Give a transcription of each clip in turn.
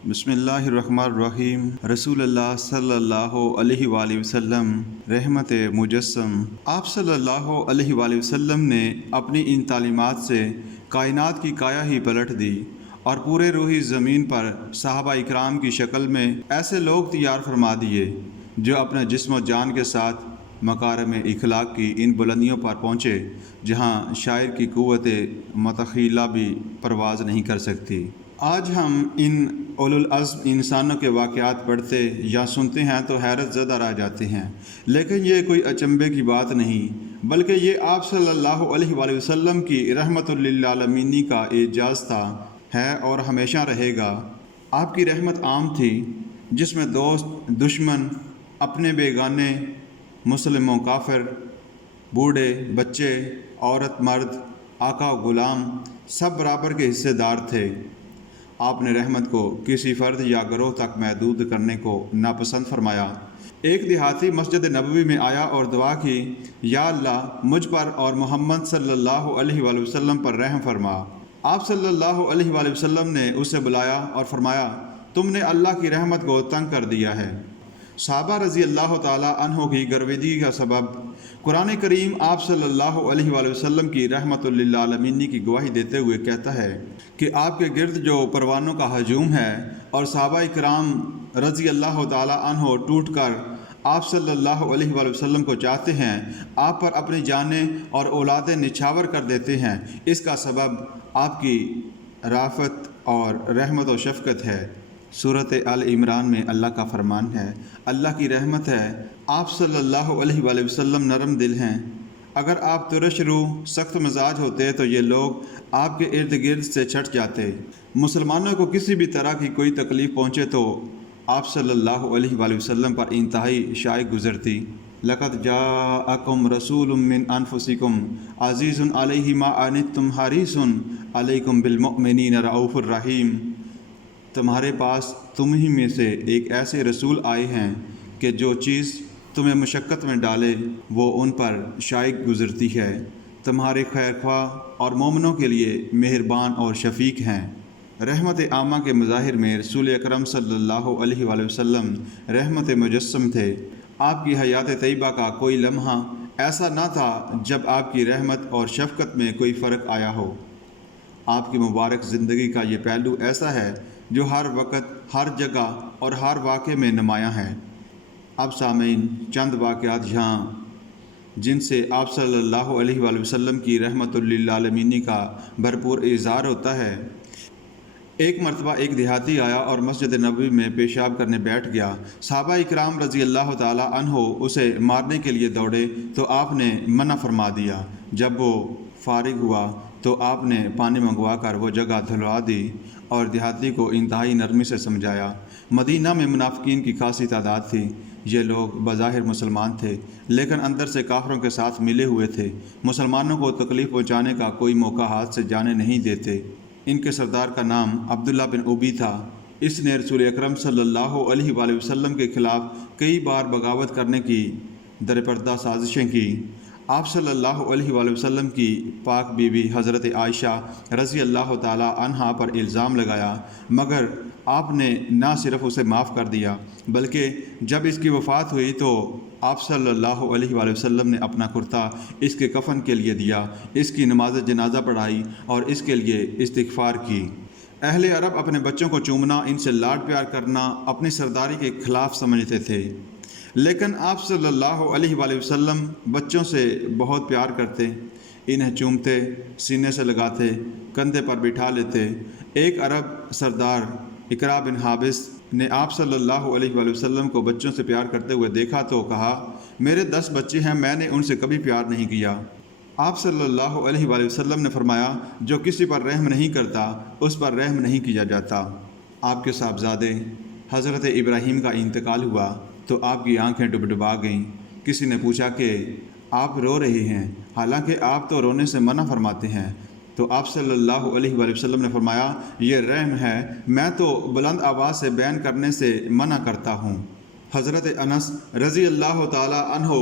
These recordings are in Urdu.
بسم اللہ الرحمن الرحیم۔ رسول اللہ صلی اللہ علیہ وآلہ وسلم رحمت مجسم۔ آپ صلی اللہ علیہ وآلہ وسلم نے اپنی ان تعلیمات سے کائنات کی کایا ہی پلٹ دی اور پورے روحی زمین پر صحابہ اکرام کی شکل میں ایسے لوگ تیار فرما دیے جو اپنے جسم و جان کے ساتھ مکارم اخلاق کی ان بلندیوں پر پہنچے جہاں شاعر کی قوت متخیلہ بھی پرواز نہیں کر سکتی۔ آج ہم ان اولو العزم انسانوں کے واقعات پڑھتے یا سنتے ہیں تو حیرت زدہ رہ جاتے ہیں، لیکن یہ کوئی اچنبے کی بات نہیں بلکہ یہ آپ صلی اللہ علیہ وآلہ وسلم کی رحمت للعالمین کا اعجاز تھا، ہے اور ہمیشہ رہے گا۔ آپ کی رحمت عام تھی جس میں دوست دشمن، اپنے بیگانے، مسلم و کافر، بوڑھے بچے، عورت مرد، آقا و غلام سب برابر کے حصے دار تھے۔ آپ نے رحمت کو کسی فرد یا گروہ تک محدود کرنے کو ناپسند فرمایا۔ ایک دیہاتی مسجد نبوی میں آیا اور دعا کی، یا اللہ مجھ پر اور محمد صلی اللہ علیہ وآلہ وسلم پر رحم فرما۔ آپ صلی اللہ علیہ وآلہ وسلم نے اسے بلایا اور فرمایا، تم نے اللہ کی رحمت کو تنگ کر دیا ہے۔ صحابہ رضی اللہ تعالیٰ عنہ کی گرویدگی کا سبب قرآن کریم آپ صلی اللہ علیہ وآلہ وسلم کی رحمت للعالمین کی گواہی دیتے ہوئے کہتا ہے کہ آپ کے گرد جو پروانوں کا ہجوم ہے اور صحابہ کرام رضی اللہ تعالیٰ عنہ ٹوٹ کر آپ صلی اللہ علیہ وآلہ وسلم کو چاہتے ہیں، آپ پر اپنی جانیں اور اولادیں نچھاور کر دیتے ہیں، اس کا سبب آپ کی رافت اور رحمت و شفقت ہے۔ سورۃ آل عمران میں اللہ کا فرمان ہے، اللہ کی رحمت ہے، آپ صلی اللہ علیہ وآلہ وسلم نرم دل ہیں۔ اگر آپ ترش روح سخت مزاج ہوتے تو یہ لوگ آپ کے ارد گرد سے چھٹ جاتے۔ مسلمانوں کو کسی بھی طرح کی کوئی تکلیف پہنچے تو آپ صلی اللہ علیہ وآلہ وسلم پر انتہائی شائق گزرتی۔ لقد جاءکم رسول من انفسکم عزیز علیہ ما عنتم حریص علیکم بالمؤمنین رؤوف الرحیم۔ تمہارے پاس تم ہی میں سے ایک ایسے رسول آئے ہیں کہ جو چیز تمہیں مشقت میں ڈالے وہ ان پر شائق گزرتی ہے، تمہارے خیر خواہ اور مومنوں کے لیے مہربان اور شفیق ہیں۔ رحمت عامہ کے مظاہر میں رسول اکرم صلی اللہ علیہ وآلہ وسلم رحمت مجسم تھے۔ آپ کی حیات طیبہ کا کوئی لمحہ ایسا نہ تھا جب آپ کی رحمت اور شفقت میں کوئی فرق آیا ہو۔ آپ کی مبارک زندگی کا یہ پہلو ایسا ہے جو ہر وقت، ہر جگہ اور ہر واقعے میں نمایاں ہے۔ اب سامعین چند واقعات یہاں جن سے آپ صلی اللہ علیہ وآلہ وسلم کی رحمت للعالمین کا بھرپور اظہار ہوتا ہے۔ ایک مرتبہ ایک دیہاتی آیا اور مسجد نبوی میں پیشاب کرنے بیٹھ گیا۔ صحابہ اکرام رضی اللہ تعالیٰ عنہ اسے مارنے کے لیے دوڑے تو آپ نے منع فرما دیا۔ جب وہ فارغ ہوا تو آپ نے پانی منگوا کر وہ جگہ دھلوا دی اور دیہاتی کو انتہائی نرمی سے سمجھایا۔ مدینہ میں منافقین کی خاصی تعداد تھی۔ یہ لوگ بظاہر مسلمان تھے لیکن اندر سے کافروں کے ساتھ ملے ہوئے تھے، مسلمانوں کو تکلیف پہنچانے کا کوئی موقع ہاتھ سے جانے نہیں دیتے۔ ان کے سردار کا نام عبداللہ بن ابی تھا۔ اس نے رسول اکرم صلی اللہ علیہ وآلہ وسلم کے خلاف کئی بار بغاوت کرنے کی درپردہ سازشیں کی۔ آپ صلی اللہ علیہ وآلہ وسلم کی پاک بیوی حضرت عائشہ رضی اللہ تعالیٰ عنہا پر الزام لگایا، مگر آپ نے نہ صرف اسے معاف کر دیا بلکہ جب اس کی وفات ہوئی تو آپ صلی اللہ علیہ وآلہ وسلم نے اپنا کرتا اس کے کفن کے لیے دیا، اس کی نماز جنازہ پڑھائی اور اس کے لیے استغفار کی۔ اہل عرب اپنے بچوں کو چومنا، ان سے لاڈ پیار کرنا اپنی سرداری کے خلاف سمجھتے تھے، لیکن آپ صلی اللہ علیہ وآلہ وسلم بچوں سے بہت پیار کرتے، انہیں چومتے، سینے سے لگاتے، کندھے پر بٹھا لیتے۔ ایک عرب سردار اقرا بن حابس نے آپ صلی اللہ علیہ وآلہ وسلم کو بچوں سے پیار کرتے ہوئے دیکھا تو کہا، میرے 10 بچے ہیں، میں نے ان سے کبھی پیار نہیں کیا۔ آپ صلی اللہ علیہ وآلہ وسلم نے فرمایا، جو کسی پر رحم نہیں کرتا اس پر رحم نہیں کیا جاتا۔ آپ کے صاحبزادے حضرت ابراہیم کا انتقال ہوا تو آپ کی آنکھیں ڈبڈبا گئیں۔ کسی نے پوچھا کہ آپ رو رہے ہیں، حالانکہ آپ تو رونے سے منع فرماتے ہیں۔ تو آپ صلی اللہ علیہ وآلہ وسلم نے فرمایا، یہ رحم ہے، میں تو بلند آواز سے بیان کرنے سے منع کرتا ہوں۔ حضرت انس رضی اللہ تعالیٰ عنہ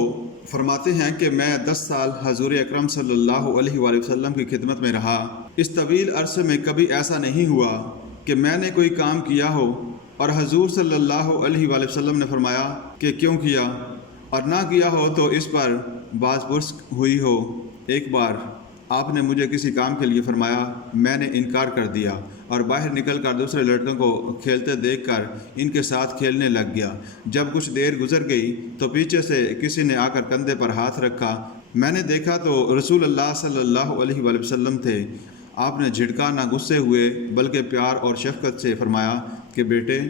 فرماتے ہیں کہ میں 10 سال حضور اکرم صلی اللہ علیہ وآلہ وسلم کی خدمت میں رہا۔ اس طویل عرصے میں کبھی ایسا نہیں ہوا کہ میں نے کوئی کام کیا ہو اور حضور صلی اللہ علیہ وآلہ وسلم نے فرمایا کہ کیوں کیا، اور نہ کیا ہو تو اس پر باز پرس ہوئی ہو۔ ایک بار آپ نے مجھے کسی کام کے لیے فرمایا، میں نے انکار کر دیا اور باہر نکل کر دوسرے لڑکوں کو کھیلتے دیکھ کر ان کے ساتھ کھیلنے لگ گیا۔ جب کچھ دیر گزر گئی تو پیچھے سے کسی نے آ کر کندھے پر ہاتھ رکھا، میں نے دیکھا تو رسول اللہ صلی اللہ علیہ وآلہ وسلم تھے۔ آپ نے جھٹکا نہ غصے ہوئے بلکہ پیار اور شفقت سے فرمایا کہ بیٹے،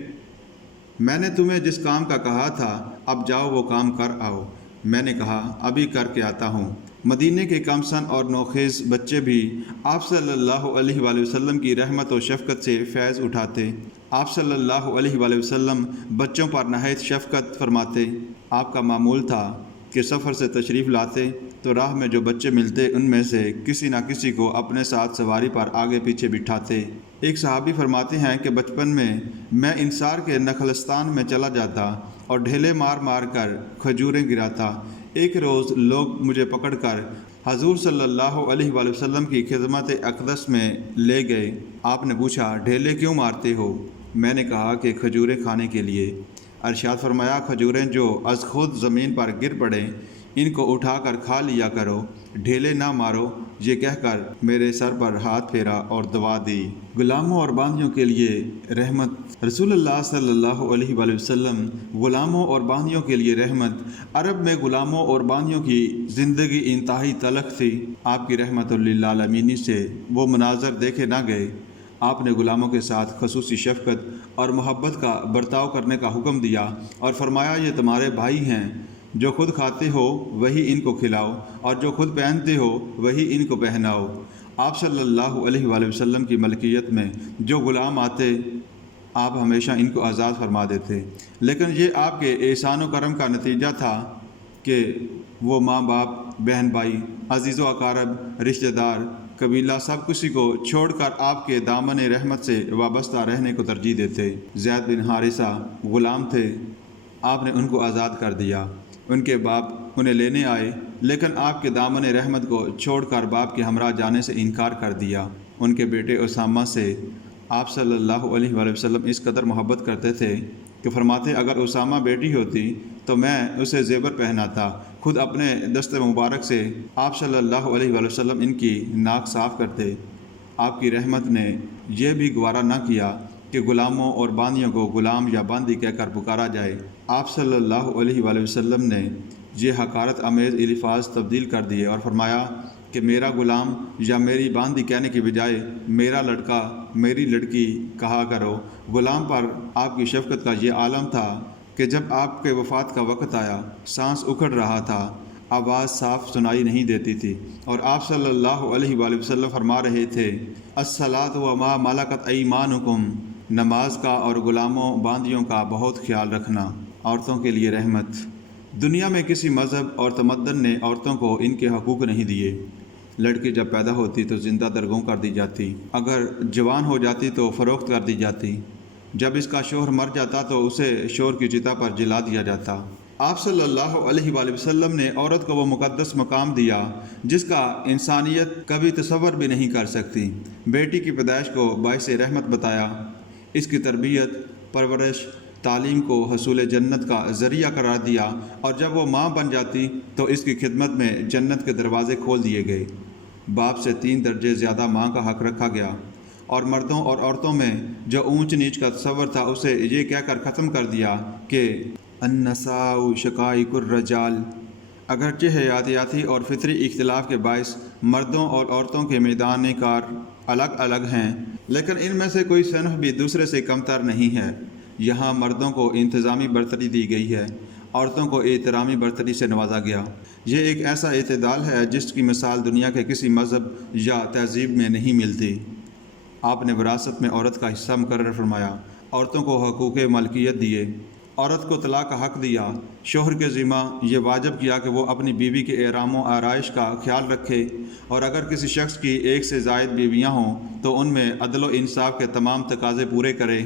میں نے تمہیں جس کام کا کہا تھا اب جاؤ وہ کام کر آؤ۔ میں نے کہا ابھی کر کے آتا ہوں۔ مدینے کے کم سن اور نوخیز بچے بھی آپ صلی اللہ علیہ وآلہ وسلم کی رحمت و شفقت سے فیض اٹھاتے۔ آپ صلی اللہ علیہ وآلہ وسلم بچوں پر نہایت شفقت فرماتے۔ آپ کا معمول تھا کہ سفر سے تشریف لاتے تو راہ میں جو بچے ملتے ان میں سے کسی نہ کسی کو اپنے ساتھ سواری پر آگے پیچھے بٹھاتے۔ ایک صحابی فرماتے ہیں کہ بچپن میں انصار کے نخلستان میں چلا جاتا اور ڈھیلے مار مار کر کھجوریں گراتا۔ ایک روز لوگ مجھے پکڑ کر حضور صلی اللہ علیہ وآلہ وسلم کی خدمت اقدس میں لے گئے۔ آپ نے پوچھا ڈھیلے کیوں مارتے ہو؟ میں نے کہا کہ کھجوریں کھانے کے لیے۔ ارشاد فرمایا کھجوریں جو از خود زمین پر گر پڑیں ان کو اٹھا کر کھا لیا کرو، ڈھیلے نہ مارو۔ یہ کہہ کر میرے سر پر ہاتھ پھیرا اور دعا دی۔ غلاموں اور باندیوں کے لیے رحمت۔ رسول اللہ صلی اللہ علیہ وآلہ وسلم غلاموں اور باندیوں کے لیے رحمت۔ عرب میں غلاموں اور باندیوں کی زندگی انتہائی تلخ تھی۔ آپ کی رحمت للعالمین سے وہ مناظر دیکھے نہ گئے۔ آپ نے غلاموں کے ساتھ خصوصی شفقت اور محبت کا برتاؤ کرنے کا حکم دیا اور فرمایا یہ تمہارے بھائی ہیں، جو خود کھاتے ہو وہی ان کو کھلاؤ اور جو خود پہنتے ہو وہی ان کو پہناؤ۔ آپ صلی اللہ علیہ وآلہ وسلم کی ملکیت میں جو غلام آتے آپ ہمیشہ ان کو آزاد فرما دیتے، لیکن یہ آپ کے احسان و کرم کا نتیجہ تھا کہ وہ ماں باپ، بہن بھائی، عزیز و اقارب، رشتہ دار، قبیلہ سب کسی کو چھوڑ کر آپ کے دامن رحمت سے وابستہ رہنے کو ترجیح دیتے۔ زید بن حارثہ غلام تھے، آپ نے ان کو آزاد کر دیا۔ ان کے باپ انہیں لینے آئے لیکن آپ کے دامن رحمت کو چھوڑ کر باپ کے ہمراہ جانے سے انکار کر دیا۔ ان کے بیٹے اسامہ سے آپ صلی اللہ علیہ وآلہ وسلم اس قدر محبت کرتے تھے کہ فرماتے اگر اسامہ بیٹی ہوتی تو میں اسے زیور پہناتا۔ خود اپنے دست مبارک سے آپ صلی اللہ علیہ وآلہ وسلم ان کی ناک صاف کرتے۔ آپ کی رحمت نے یہ بھی گوارا نہ کیا کہ غلاموں اور باندیوں کو غلام یا باندی کہہ کر پکارا جائے۔ آپ صلی اللہ علیہ وآلہ وسلم نے یہ حقارت آمیز الفاظ تبدیل کر دیے اور فرمایا کہ میرا غلام یا میری باندی کہنے کی بجائے میرا لڑکا، میری لڑکی کہا کرو۔ غلام پر آپ کی شفقت کا یہ عالم تھا کہ جب آپ کے وفات کا وقت آیا، سانس اکھڑ رہا تھا، آواز صاف سنائی نہیں دیتی تھی اور آپ صلی اللہ علیہ وآلہ وسلم فرما رہے تھے الصلاۃ وما ملکت ایمانکم، نماز کا اور غلاموں باندیوں کا بہت خیال رکھنا۔ عورتوں کے لیے رحمت۔ دنیا میں کسی مذہب اور تمدن نے عورتوں کو ان کے حقوق نہیں دیے۔ لڑکی جب پیدا ہوتی تو زندہ درگوں کر دی جاتی، اگر جوان ہو جاتی تو فروخت کر دی جاتی، جب اس کا شوہر مر جاتا تو اسے شوہر کی چتا پر جلا دیا جاتا۔ آپ صلی اللہ علیہ وآلہ وسلم نے عورت کو وہ مقدس مقام دیا جس کا انسانیت کبھی تصور بھی نہیں کر سکتی۔ بیٹی کی پیدائش کو باعث رحمت بتایا، اس کی تربیت، پرورش، تعلیم کو حصول جنت کا ذریعہ قرار دیا، اور جب وہ ماں بن جاتی تو اس کی خدمت میں جنت کے دروازے کھول دیے گئے۔ باپ سے 3 درجے زیادہ ماں کا حق رکھا گیا، اور مردوں اور عورتوں میں جو اونچ نیچ کا تصور تھا اسے یہ کہہ کر ختم کر دیا کہ النساء شقائق الرجال۔ اگرچہ حیاتیاتی اور فطری اختلاف کے باعث مردوں اور عورتوں کے میدان کار الگ الگ ہیں، لیکن ان میں سے کوئی صنف بھی دوسرے سے کمتر نہیں ہے۔ یہاں مردوں کو انتظامی برتری دی گئی ہے، عورتوں کو احترامی برتری سے نوازا گیا۔ یہ ایک ایسا اعتدال ہے جس کی مثال دنیا کے کسی مذہب یا تہذیب میں نہیں ملتی۔ آپ نے وراثت میں عورت کا حصہ مقرر فرمایا، عورتوں کو حقوق ملکیت دیے، عورت کو طلاق کا حق دیا، شوہر کے ذمہ یہ واجب کیا کہ وہ اپنی بیوی کے احرام و آرائش کا خیال رکھے، اور اگر کسی شخص کی 1 سے زائد بیویاں ہوں تو ان میں عدل و انصاف کے تمام تقاضے پورے کرے۔